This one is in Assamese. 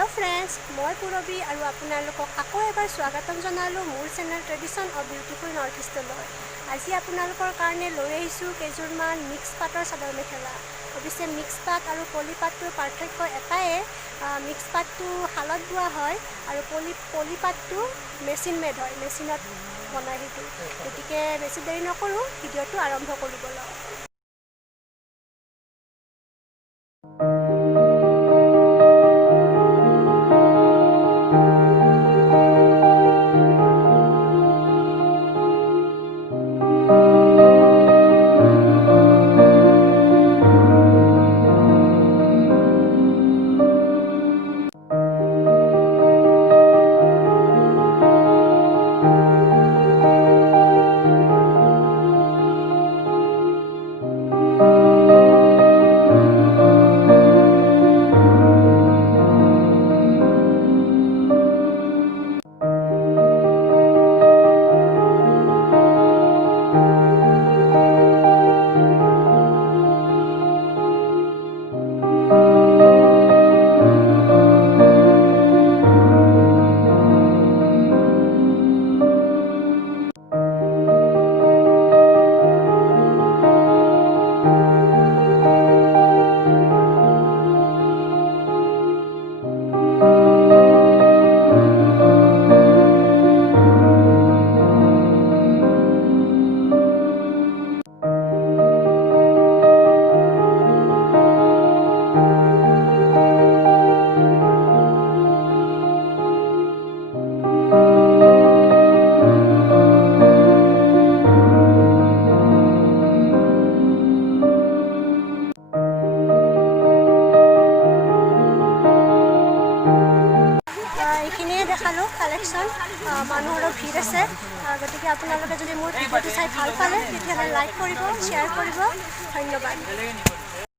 हेलो फ्रेंड्स, मैं पुरबी और आपनालोকক आको एबार स्वागतम जनालो मोर channel tradition of beautiful north ईस्टলৈ। আজি আপোনালোকৰ কাৰণে লৈ আহিছোঁ কেইযোৰমান মিক্স পাটৰ চাদৰ মেখেলা। অৱশ্যে মিক্স পাট আৰু পলি পাটটোৰ পাৰ্থক্য এটাই, মিক্স পাটটো শালত বোৱা হয় আৰু পলি পাটটো মেচিন মেড হয়, মেচিনত বনায় সেইটো। গতিকে বেছি দেৰি নকৰোঁ, ভিডিঅ'টো আৰম্ভ কৰিবলৈ। এইখিনিয়ে দেখালোঁ কালেকশ্যন। মানুহৰো ভিৰ আছে, গতিকে আপোনালোকে যদি মোৰ ভিডিঅ'টো চাই ভাল পালে তেতিয়াহ'লে লাইক কৰিব, শ্বেয়াৰ কৰিব। ধন্যবাদ।